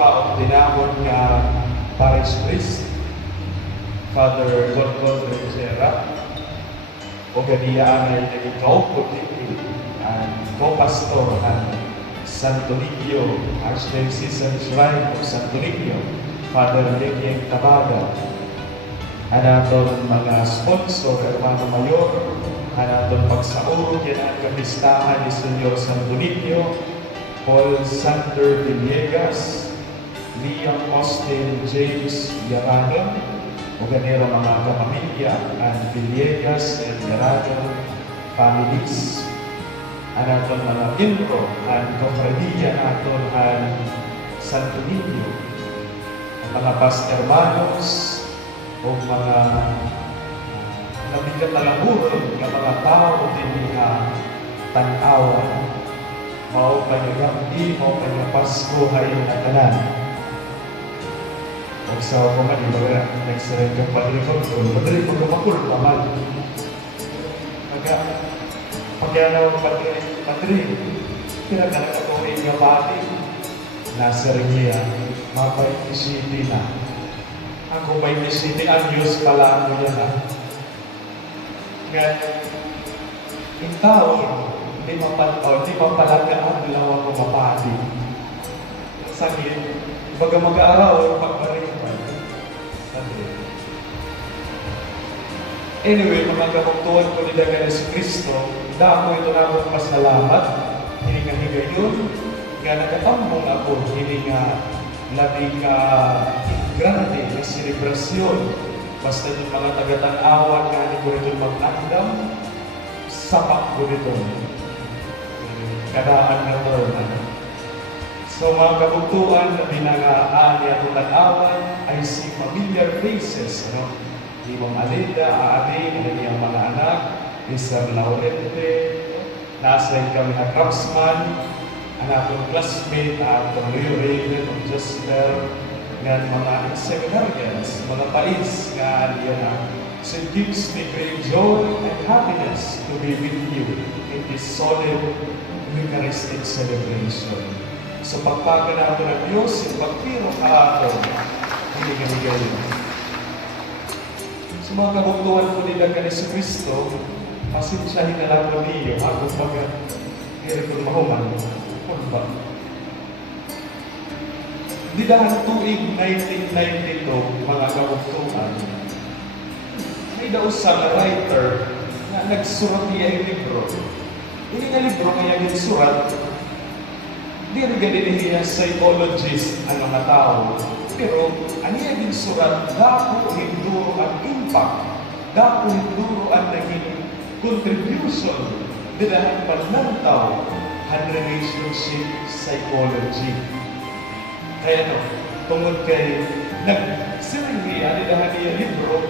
pa o tinamon nga parish priest, Father Don Rivera, o ganiyaan ay naging kaupod din ang co-pastor ng Santo Niño, Archdiocesan Shrine of Santo Niño, Father Lequieng Tabada, anaton mga sponsor, Hermano Mayor, anaton pagsaurog yan ang kapistahan ni Senyor Santo Niño, Paul Sander Villegas, Liam Austin James Yarano, o ganero mga kapamilya, ang Villegas and Yarano families, anaton mga intro, ang kofradiya naton ang Santo Niño, ang mga past hermanos, o mga nabigat na laburon ng mga tao din tanawan. Mao pa niya gabi, mao pa niya Pasko hayon na tanan. O sa ako man, iba nagsirin ka pa rin madali magkamakul naman. Pagkanaw patri, kira ka nakatuloy nga pati, nasa rin niya, mapay-isipin na. Ako may 20 anyos pala mo yan Nga, yung tao, di mapalagaan lang ako mapati. Sakit, baga mag-aaraw, pagparipan. Anyway, mga kapagtuan ko ni Dagan si Kristo, damo ito na akong pasalamat, hindi nga higayon, nga nagatambong ako, hindi nga labi ka grande na selebrasyon. Basta yung mga taga-tanawan nga ni ko rin mag-andam, sapak ko rin kadaan na ito. So mga kabugtuan na binangaan niya itong tanawan, I see familiar faces. Imong Alida, Aadi, ang mga anak, Mr. Laurente, nasa kami na craftsman, ang atong classmate, atong Raven, ang Jasper, nga mga seminarians, mga pais nga niya so it gives me great joy and happiness to be with you in this solemn Eucharistic celebration. So pagpaga na ito ng Diyos, yung pagpiro ka ito, hindi kami galing. So mga kabugtuan ko nila ka ni si Kristo, pasensyahin na lang ko niyo, ako pag-hiri ko mahuman, kung ba? Di dahil tuig 1992, mga kabugtuan, may dausang writer na nagsurat niya yung libro. Hindi na libro kaya yung surat, di rin ganito niya psychologist ang mga tao. Pero, ano yung surat, dako hinduro ang impact, dako hinduro ang naging contribution dahil panlantaw ang relationship psychology. Kaya tungkol kay nagsiringiya dahil niya libro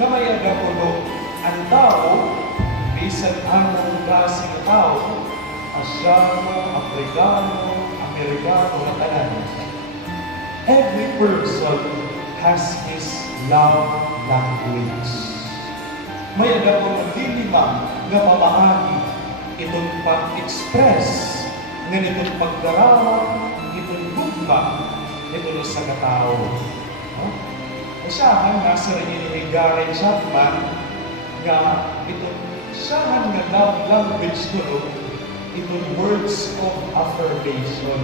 na may agapulo ang tao, bisan anong klaseng tao, Asyano, Afrikano, Amerikano, na tanan. Every person has his love language. May agapulo dilima na pamaagi itong pag-express ng itong pagdarawang, itong gugma, itong sa katao. O siya, nasa rin ni Gary Chapman, nga itong siya nga love language ko, itong words of affirmation.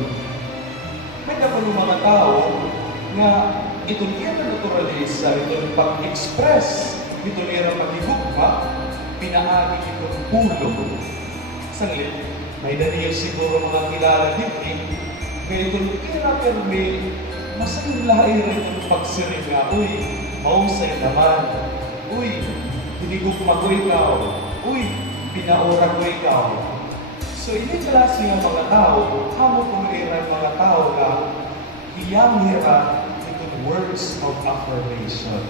May naman yung mga tao nga itong iya na naturalisa, itong pag-express, itong iya na pag-ibugma, pinaagi itong pulo. Sanglit, may daniel siguro mga kilala din kaya itong kira-permi, masayang lahay rin itong pagsiring nga, uy, mausay naman, uy, hinigugma ko ikaw, uy, pinaura ko ikaw. So, ini klase ng mga tao, hamo kung iran mga tao na iyamira itong words of affirmation.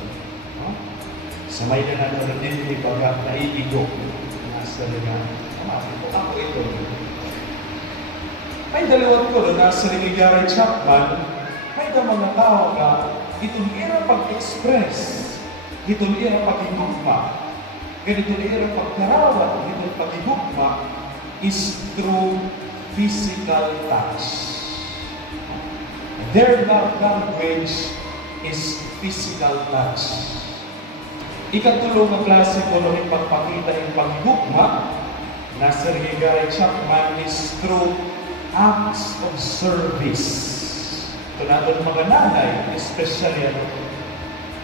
Sa may na din, ibaga, naiigo. Nasa nga, kamati ko, ako ito. May dalawat ko, nasa ni Gary Chapman, may da mga tao na itong ira pag-express, itong ira pag-ibugma, ganitong ira pagkarawat, itong pag-ibugma, is through physical touch. Their love language is physical touch. Ikatulong na klase ko nung ipagpakita yung paghugma na Sir Gary Chapman is through acts of service. Ito natin mga nanay, especially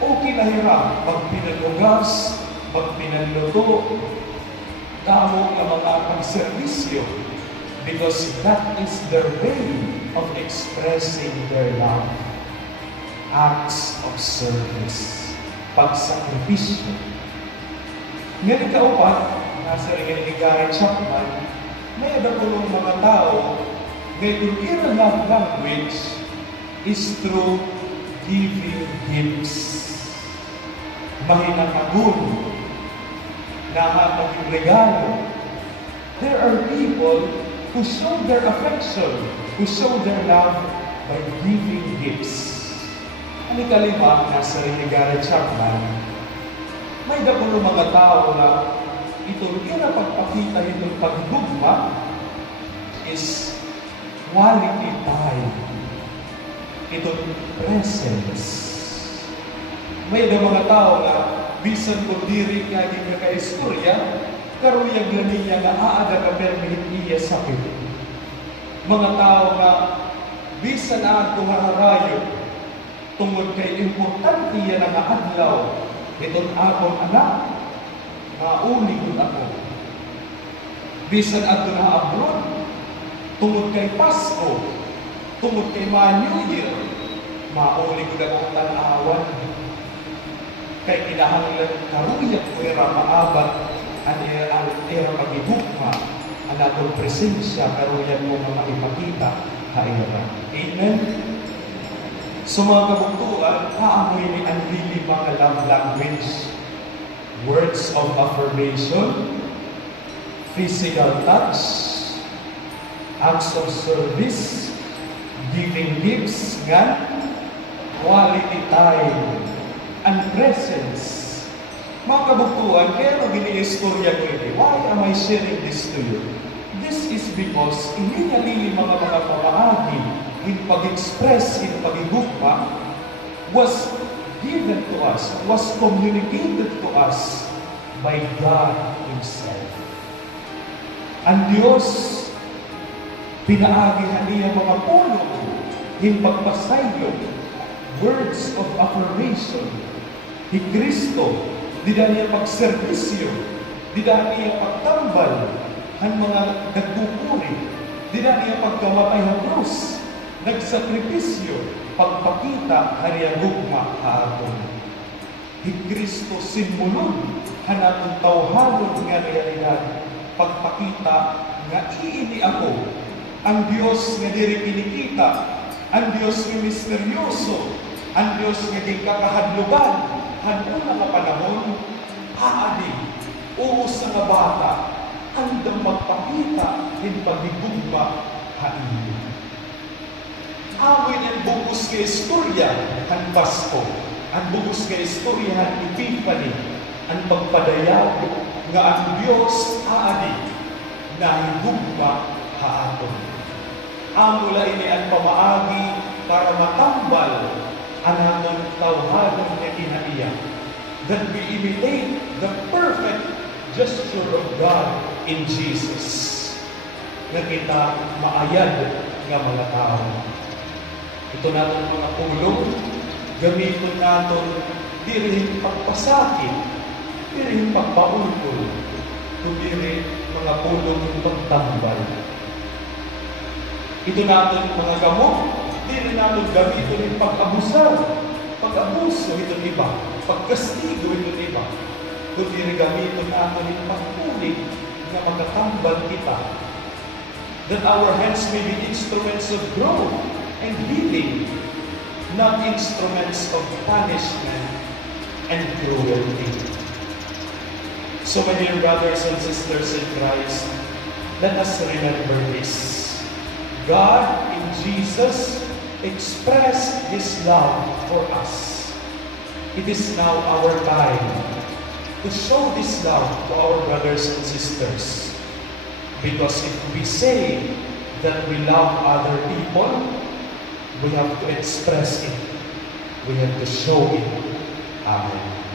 okay na hirap pag pinalugas, pag pinanluto, tamo ng mga pagservisyo because that is their way of expressing their love. Acts of service. Pagsakripisyo. Ngayon kaupat, nasa rin ni Gary Chapman, may adapulong mga tao, ngayon yung love language is through giving gifts. Mahinakagun, nakakaging regalo. There are people who show their affection, who show their love by giving gifts. Ang ikalima, nasa rin ni Gary Chapman, may dapulo mga tao na itong pagpakita itong pagdugma is quality time. Itong presence. May mga tao na bisan ko diri nga di ka istorya, karuyag lang niya nga aada ka permit iya sakit. Mga tao na bisan ako hararayo, tungod kay importante yan ang adlaw, itong akong anak, mauli ko ako. Bisan ato na abroad, tungod kay Pasko, tungod kay New Year, mauli ko na ang tanawan. Kay kinahanglan karuyat ko era maabat, ang era pagihugma, ang atong presensya, karuyat mo nga makipakita, haera. Amen? So mga kabuktuan, aamoy ni ang lili mga love language. Words of affirmation, physical touch, acts of service, giving gifts, nga, quality time, and presence. Mga kabuktuan, kaya nung gini-istorya ko ini, why am I sharing this to you? This is because hindi niya lili mga pamaagi in pag-express, in pag-igugma, was given to us, was communicated to us by God Himself. Ang Diyos, pinaagihan niya mga pulong, in pagpasaylo, words of affirmation. Ni Kristo, di dahil niya pagservisyo, di dahil niya pagtambal, ang mga nagpupuri, di dahil niya pagkamatay ng krus, nagsakripisyo, pagpakita, hariyagugma, haaton. Ni Kristo simulon, hanatong tawhalon nga realidad, pagpakita, nga iini ako, ang Diyos nga diri kinikita, ang Diyos nga misteryoso, ang Diyos nga di kakahadlugan, hanuna nga panahon, haadi, uus nga bata, andang magpakita, in pagigugma, hain. Amoy ang bugos nga istorya, ang Pasko, ang bugos nga istorya, ang Epiphany, ang pagpadayag, nga ang Diyos aadi, na higugma, haaton. Amula ini ang pamaagi para matambal ang atong tawhadon nga kinaiya, that we imitate the perfect gesture of God in Jesus, na kita maayad nga mga tao. Ito natin mga pulong, gamitin natin dirihin pagpasakit, dirihin pagpaulpul, kundi mga pulong pagtambal. Ito natin mga gamot, dirihin natin gamitin yung pag-abusar, pag-abuso itong iba, pagkastigo itong iba, kundi gamitin natin yung pagpulig na magkatambal kita, that our hands may be instruments of growth and healing, not instruments of punishment and cruelty. So, my dear brothers and sisters in Christ, let us remember this. God in Jesus expressed His love for us. It is now our time to show this love to our brothers and sisters. Because if we say that we love other people, We have to express it. We have to show it. Amen.